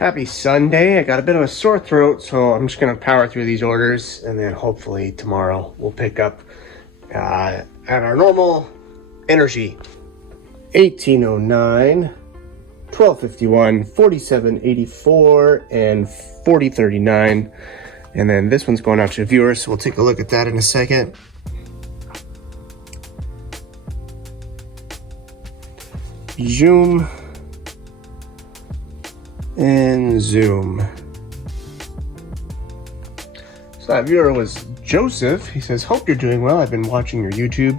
Happy Sunday. I got a bit of a sore throat, so I'm just gonna power through these orders, and then hopefully tomorrow we'll pick up at our normal energy. 1809, 1251, 4784, and 4039. And then this one's going out to viewers, so we'll take a look at that in a second. Zoom and zoom. So that viewer was Joseph. He says, hope you're doing well. I've been watching your YouTube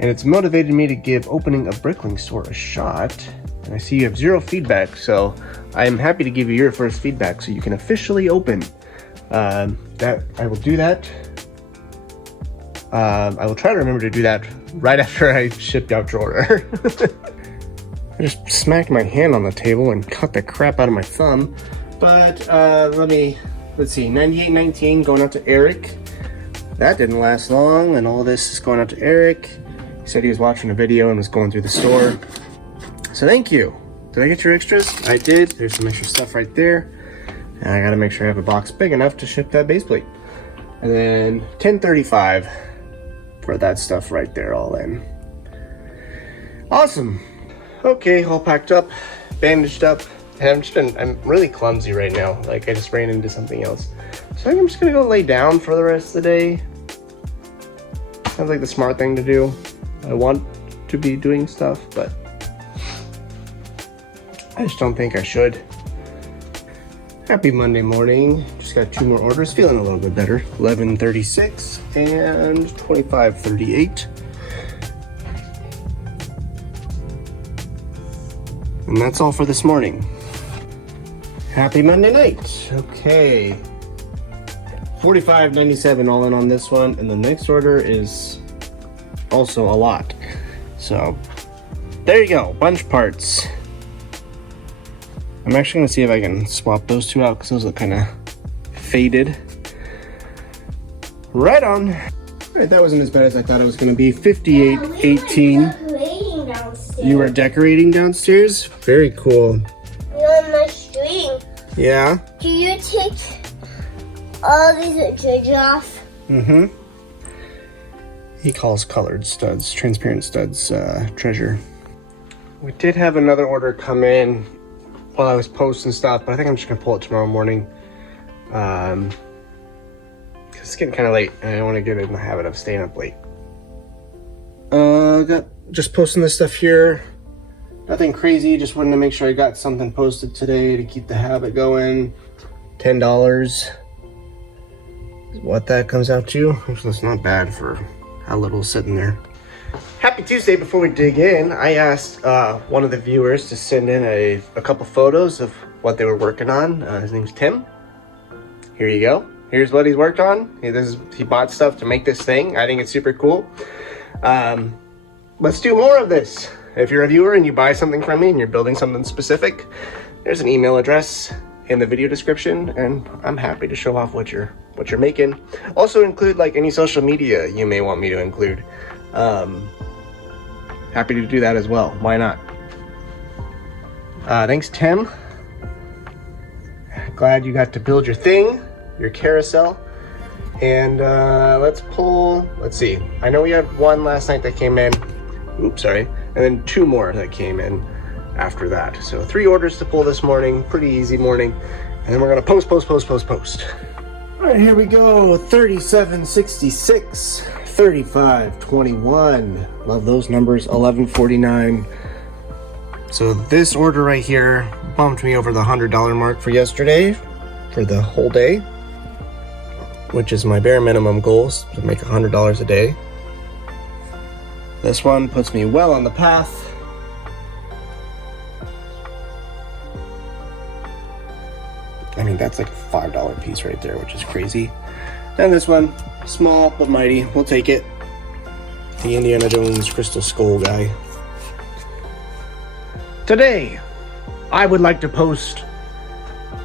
and it's motivated me to give opening a Bricklink store a shot. And I see you have 0 feedback, so I am happy to give you your first feedback so you can officially open. I will do that. I will try to remember to do that right after I shipped out your order. I just smacked my hand on the table and cut the crap out of my thumb. But let's see, 9819 going out to Eric. That didn't last long, and all this is going out to Eric. He said he was watching a video and was going through the store. So thank you. Did I get your extras? I did. There's some extra stuff right there. And I gotta make sure I have a box big enough to ship that base plate. And then 1035 for that stuff right there all in. Awesome. Okay, all packed up, bandaged up. And I'm really clumsy right now. Like, I just ran into something else. So I think I'm just gonna go lay down for the rest of the day. Sounds like the smart thing to do. I want to be doing stuff, but I just don't think I should. Happy Monday morning. Just got 2 more orders. Feeling a little bit better. 1136 and 2538. And that's all for this morning. Happy Monday night. Okay. 45.97 all in on this one. And the next order is also a lot. So there you go. Bunch parts. I'm actually going to see if I can swap those 2 out because those look kind of faded. Right on. All right, that wasn't as bad as I thought it was going to be. 58.18. You were decorating downstairs? Very cool. On my string. Yeah? Do you take all these edges off? Mm-hmm. He calls colored studs, transparent studs, treasure. We did have another order come in while I was posting stuff, but I think I'm just gonna pull it tomorrow morning. Cause it's getting kind of late and I don't want to get in the habit of staying up late. Got just posting this stuff here. Nothing crazy, just wanted to make sure I got something posted today to keep the habit going. $10 is what that comes out to. Actually, that's not bad for how little is sitting there. Happy Tuesday. Before we dig in, I asked one of the viewers to send in a couple photos of what they were working on. His name's Tim. Here you go. Here's what he's worked on. He bought stuff to make this thing. I think it's super cool. Let's do more of this. If you're a viewer and you buy something from me and you're building something specific, there's an email address in the video description, and I'm happy to show off what you're making. Also include like any social media you may want me to include. Happy to do that as well. Why not? Thanks, Tim. Glad you got to build your thing, your carousel. And let's see. I know we had 1 last night that came in. Oops, sorry. And then 2 more that came in after that. So 3 orders to pull this morning. Pretty easy morning. And then we're gonna post. All right, here we go. 3766, 3521. Love those numbers. 1149. So this order right here bumped me over the $100 mark for yesterday for the whole day, which is my bare minimum goals, to make $100 a day. This one puts me well on the path. I mean, that's like a $5 piece right there, which is crazy. And this one, small but mighty, we'll take it. The Indiana Jones Crystal Skull guy. Today, I would like to post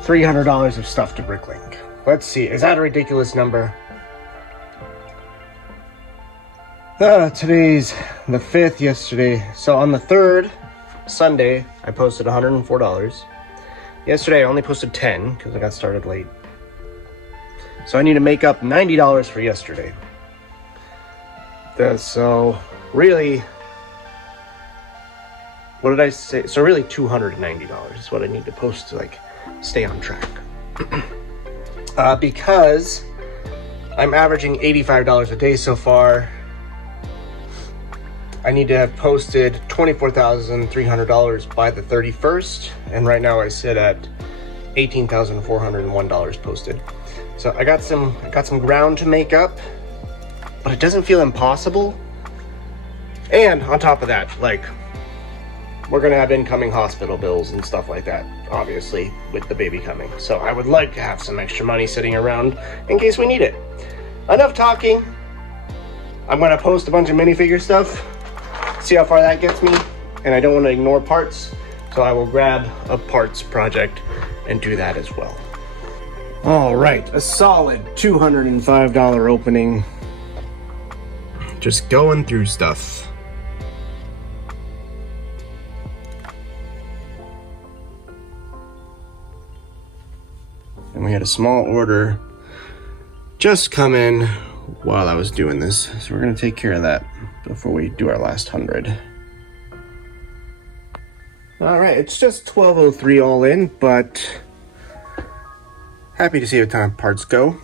$300 of stuff to Bricklink. Let's see, is that a ridiculous number? Today's the 5th, yesterday. So on the 3rd, Sunday, I posted $104. Yesterday I only posted 10 because I got started late. So I need to make up $90 for yesterday. So really, what did I say? So really $290 is what I need to post to like stay on track. Because I'm averaging $85 a day so far. I need to have posted $24,300 by the 31st, and right now I sit at $18,401 posted. So I got some ground to make up, but it doesn't feel impossible. And on top of that, like, we're gonna have incoming hospital bills and stuff like that, obviously, with the baby coming. So I would like to have some extra money sitting around in case we need it. Enough talking. I'm gonna post a bunch of minifigure stuff, see how far that gets me, and I don't want to ignore parts, so I will grab a parts project and do that as well. All right, a solid $205 opening. Just going through stuff. And we had a small order just come in while I was doing this, so we're gonna take care of that before we do our last 100. All right, it's just 12:03 all in, but happy to see what time parts go.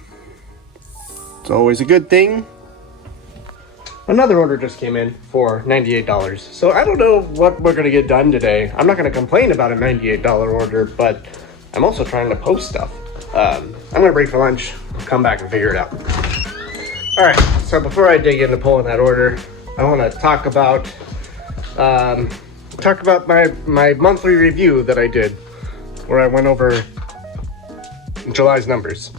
It's always a good thing. Another order just came in for $98. So I don't know what we're gonna get done today. I'm not gonna complain about a $98 order, but I'm also trying to post stuff. I'm gonna break for lunch, come back and figure it out. All right, so before I dig into pulling that order, I wanna talk about my monthly review that I did, where I went over July's numbers.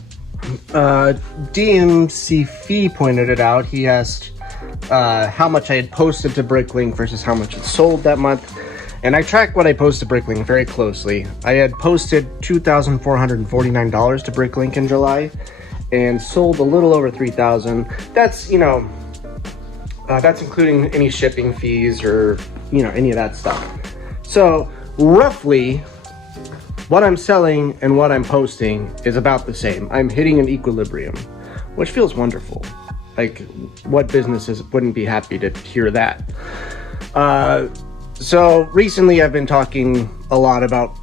DMC Fee pointed it out. He asked how much I had posted to Bricklink versus how much it sold that month. And I tracked what I posted to Bricklink very closely. I had posted $2,449 to Bricklink in July and sold a little over $3,000. That's, that's including any shipping fees or, any of that stuff. So roughly what I'm selling and what I'm posting is about the same. I'm hitting an equilibrium, which feels wonderful. Like, what businesses wouldn't be happy to hear that? So recently I've been talking a lot about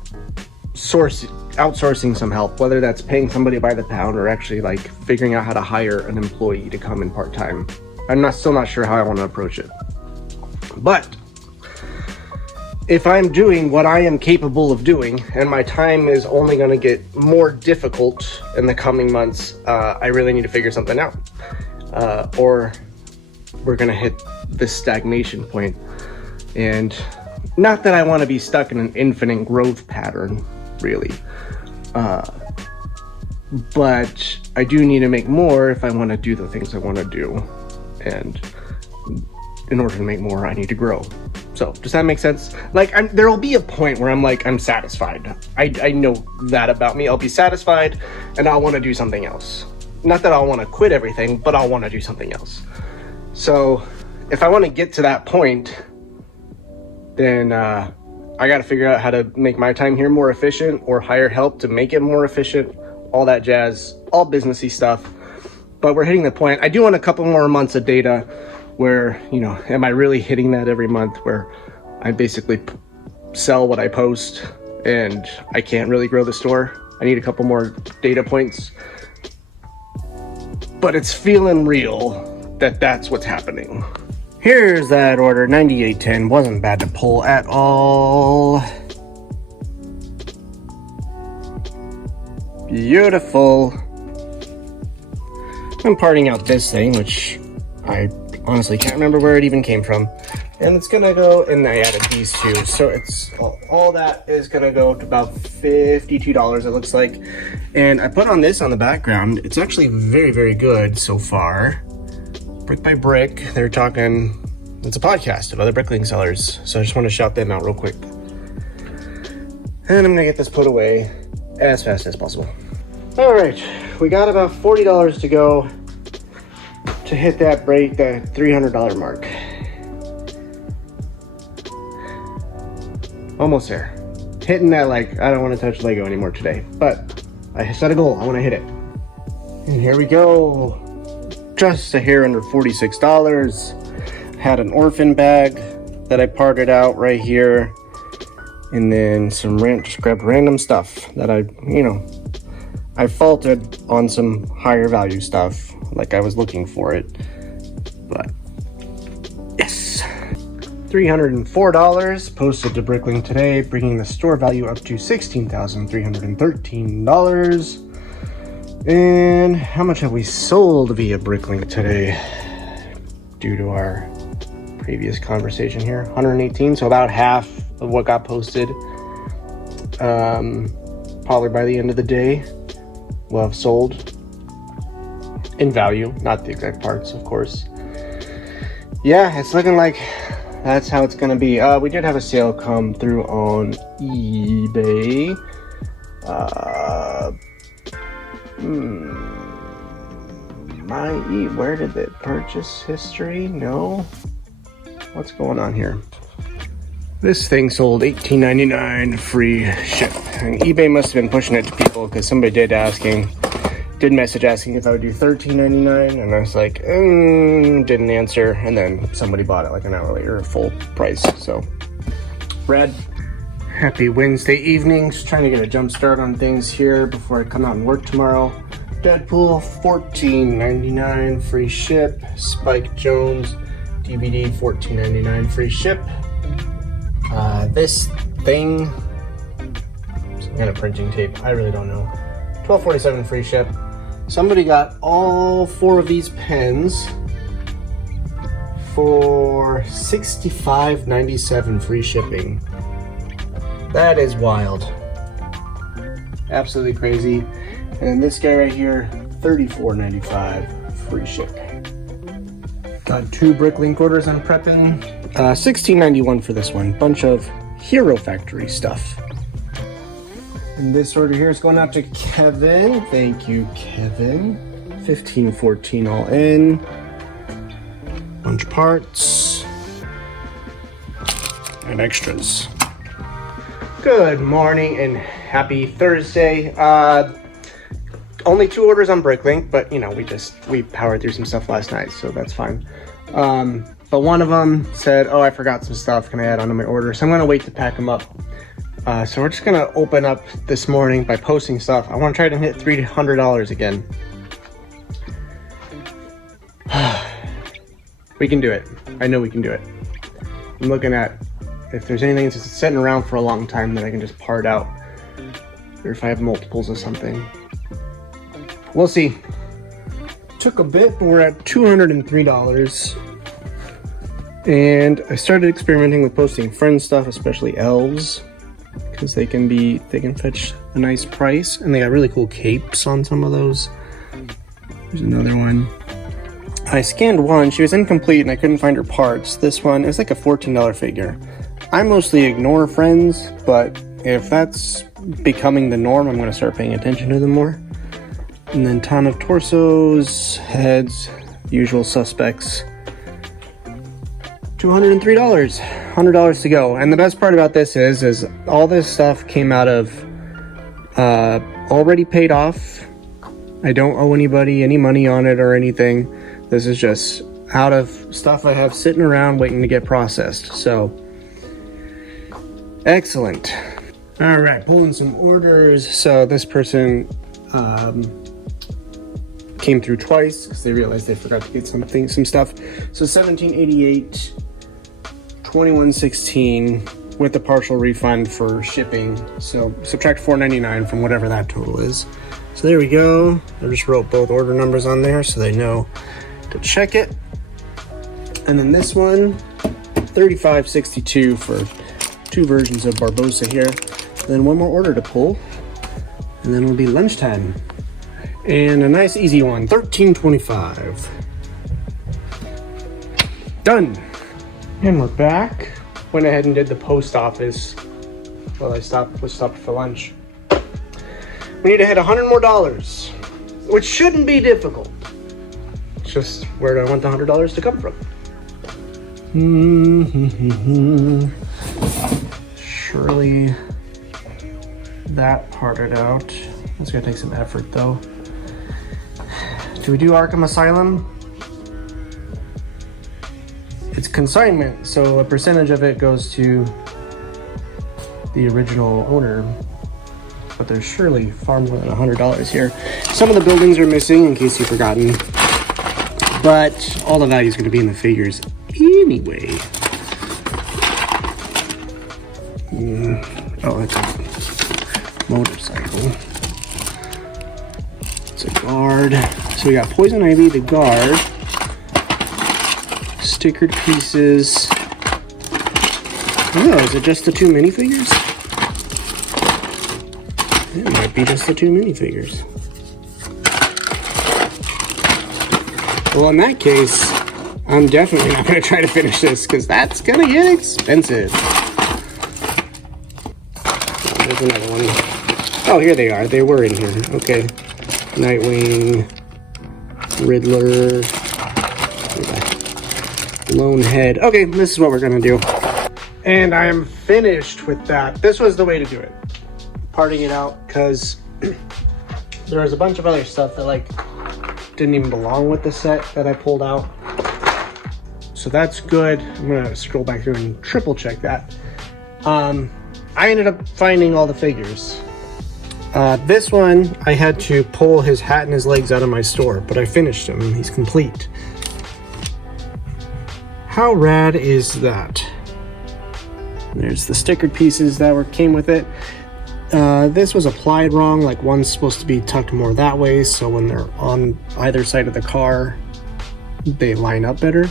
outsourcing some help, whether that's paying somebody by the pound or actually like figuring out how to hire an employee to come in part-time. I'm still not sure how I want to approach it. But if I'm doing what I am capable of doing and my time is only going to get more difficult in the coming months, I really need to figure something out. Or we're going to hit this stagnation point. And not that I want to be stuck in an infinite growth pattern, really. But I do need to make more if I want to do the things I want to do. And in order to make more, I need to grow. So, does that make sense? Like, there'll be a point where I'm satisfied. I know that about me. I'll be satisfied and I'll want to do something else. Not that I'll want to quit everything, but I'll want to do something else. So, if I want to get to that point, then I got to figure out how to make my time here more efficient or hire help to make it more efficient, all that jazz, all businessy stuff. But we're hitting the point. I do want a couple more months of data where, am I really hitting that every month where I basically sell what I post and I can't really grow the store. I need a couple more data points. But it's feeling real that that's what's happening. Here's that order, 9810. Wasn't bad to pull at all. Beautiful. I'm parting out this thing, which I honestly can't remember where it even came from. And it's gonna go, and I added these two. So it's all that is gonna go to about $52, it looks like. And I put on this on the background. It's actually very, very good so far. Brick by Brick, they're talking, it's a podcast of other Bricklink sellers, so I just want to shout them out real quick. And I'm gonna get this put away as fast as possible. All right, we got about $40 to go to hit that $300 mark. Almost there. hitting that, like, I don't want to touch Lego anymore today. But I set a goal. I want to hit it. And here we go. Just a hair under $46. Had an orphan bag that I parted out right here. And then just grabbed random stuff that I faulted on some higher value stuff. Like I was looking for it. But yes. $304 posted to Bricklink today, bringing the store value up to $16,313. And how much have we sold via Bricklink today due to our previous conversation here? 118, so about half of what got posted. Probably by the end of the day we'll have sold in value, not the exact parts, of course. Yeah, it's looking like that's how it's gonna be. We did have a sale come through on eBay. Where did it purchase history? No. What's going on here? This thing sold $18.99 free ship. And eBay must have been pushing it to people because somebody did message asking if I would do $13.99, and I was like, didn't answer, and then somebody bought it like an hour later, full price. So, Brad, happy Wednesday evening. Just trying to get a jump start on things here before I come out and work tomorrow. Deadpool, $14.99 free ship. Spike Jones DVD, $14.99 free ship. This thing, some kind of printing tape, I really don't know. $12.47 free ship. Somebody got all 4 of these pens for $65.97 free shipping. That is wild. Absolutely crazy. And then this guy right here, $34.95 free ship. Got 2 Bricklink orders I'm prepping. $16.91 for this one. Bunch of Hero Factory stuff. And this order here is going out to Kevin. Thank you, Kevin. $15.14 all in. Bunch of parts. And extras. Good morning and happy Thursday. Only 2 orders on Bricklink, but we powered through some stuff last night, so that's fine. But one of them said, I forgot some stuff. Can I add onto my order? So I'm gonna wait to pack them up. So we're just gonna open up this morning by posting stuff. I want to try to hit $300 again. We can do it. I know we can do it. I'm looking at if there's anything that's sitting around for a long time that I can just part out, or if I have multiples of something. We'll see. Took a bit, but we're at $203. And I started experimenting with posting friend stuff, especially elves, because they can fetch a nice price, and they got really cool capes on some of those. There's another one. I scanned one. She was incomplete and I couldn't find her parts. This one, it was like a $14 figure. I mostly ignore friends, but if that's becoming the norm, I'm going to start paying attention to them more. And then ton of torsos, heads, usual suspects. $203, $100 to go. And the best part about this is all this stuff came out of already paid off. I don't owe anybody any money on it or anything. This is just out of stuff I have sitting around waiting to get processed. So, excellent. All right, pulling some orders. So this person came through twice because they realized they forgot to get some stuff. So 1788, 2116 with a partial refund for shipping. So subtract $4.99 from whatever that total is. So there we go. I just wrote both order numbers on there so they know to check it. And then this one, $35.62 for 2 versions of Barbosa here. And then one more order to pull, and then it'll be lunchtime. And a nice easy one, $13.25. Done. And we're back. Went ahead and did the post office while was stopped for lunch. We need to hit $100 more, which shouldn't be difficult. It's just where do I want the $100 to come from? Surely that parted out. It's gonna take some effort though. Do we do Arkham Asylum? It's consignment, so a percentage of it goes to the original owner. But there's surely far more than $100 here. Some of the buildings are missing, in case you've forgotten. But all the value is going to be in the figures anyway. Oh, that's a motorcycle. It's a guard. So we got Poison Ivy, the guard. Stickered pieces. Oh, is it just the 2 minifigures? It might be just the 2 minifigures. Well, in that case, I'm definitely not going to try to finish this because that's going to get expensive. There's another one. Oh, here they are. They were in here. Okay. Nightwing, Riddler, Lonehead. Okay, this is what we're going to do. And I am finished with that. This was the way to do it. Parting it out because there was a bunch of other stuff that like didn't even belong with the set that I pulled out. So that's good. I'm gonna scroll back through and triple check that. I ended up finding all the figures. This one, I had to pull his hat and his legs out of my store, but I finished him. He's complete. How rad is that? There's the stickered pieces that came with it. This was applied wrong, like one's supposed to be tucked more that way, so when they're on either side of the car, they line up better.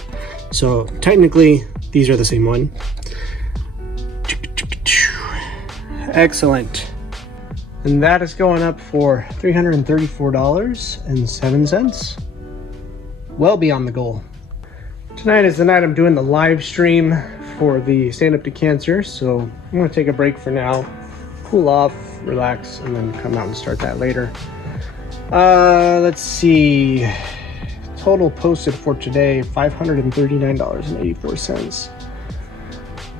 So technically, these are the same one. Excellent. And that is going up for $334.07. Well beyond the goal. Tonight is the night I'm doing the live stream for the Stand Up to Cancer, so I'm going to take a break for now. Cool off, relax, and then come out and start that later. Let's see. Total posted for today, $539.84.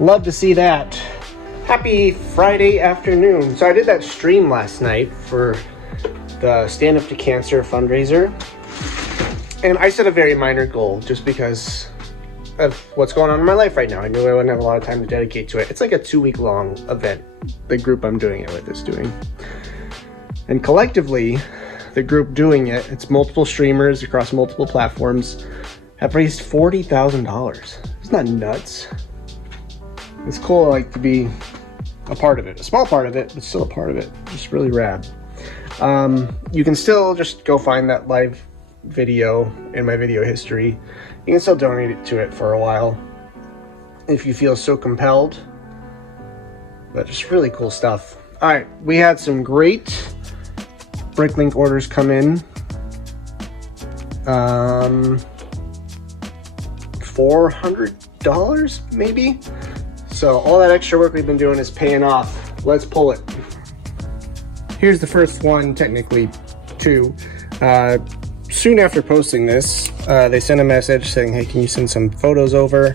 Love to see that. Happy Friday afternoon. So I did that stream last night for the Stand Up to Cancer fundraiser. And I set a very minor goal just because of what's going on in my life right now. I knew I wouldn't have a lot of time to dedicate to it. It's like a 2-week long event the group I'm doing it with is doing. And collectively, the group doing it, it's multiple streamers across multiple platforms, have raised $40,000. Isn't that nuts? It's cool like to be a part of it. A small part of it, but still a part of it. It's really rad. You can still just go find that live video in my video history. You can still donate to it for a while if you feel so compelled. But just really cool stuff. All right, we had some great Bricklink orders come in. $400 maybe. So all that extra work we've been doing is paying off. Let's pull it. Here's the first one, technically two. Soon after posting this, they sent a message saying, hey, can you send some photos over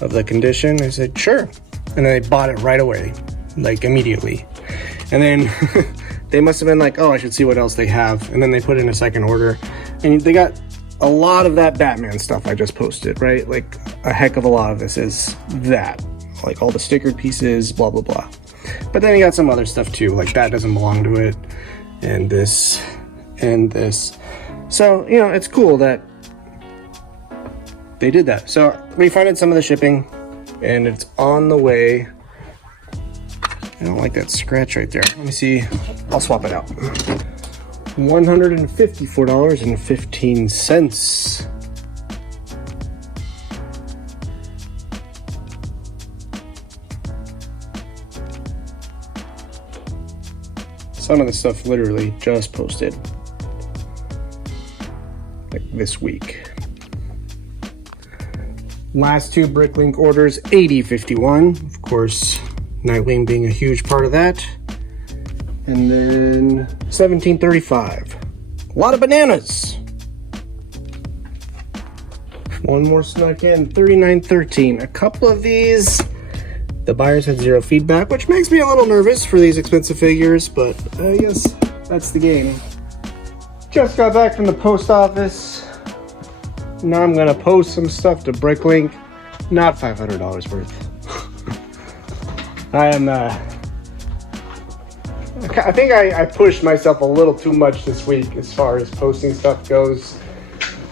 of the condition? I said, sure. And then they bought it right away, like immediately. And then they must have been like, oh, I should see what else they have. And then they put in a second order. And they got a lot of that Batman stuff I just posted, right? Like a heck of a lot of this is that. Like all the stickered pieces, blah, blah, blah. But then you got some other stuff too, like that doesn't belong to it. And this, and this. So, you know, it's cool that they did that. So we funded some of the shipping and it's on the way. I don't like that scratch right there. Let me see. I'll swap it out. $154.15. Some of the stuff literally just posted. Like this week. Last two Bricklink orders, 8051. Of course, Nightwing being a huge part of that. And then 1735. A lot of bananas. One more snuck in, 3913. A couple of these The buyers had zero feedback, which makes me a little nervous for these expensive figures, but I guess that's the game. Just got back from the post office. Now I'm gonna post some stuff to Bricklink. Not $500 worth. I think I pushed myself a little too much this week as far as posting stuff goes.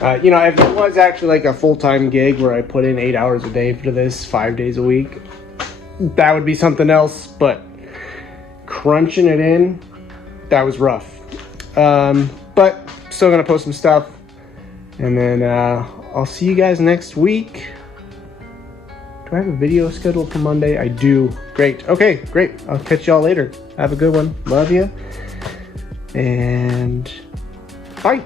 You know, if it was actually like a full-time gig where I put in 8 hours a day for this, 5 days a week, that would be something else, but crunching it in, that was rough. But still gonna post some stuff, and then I'll see you guys next week. Do I have a video scheduled for Monday? I do. Great. Okay, great. I'll catch y'all later. Have a good one. Love you. And bye.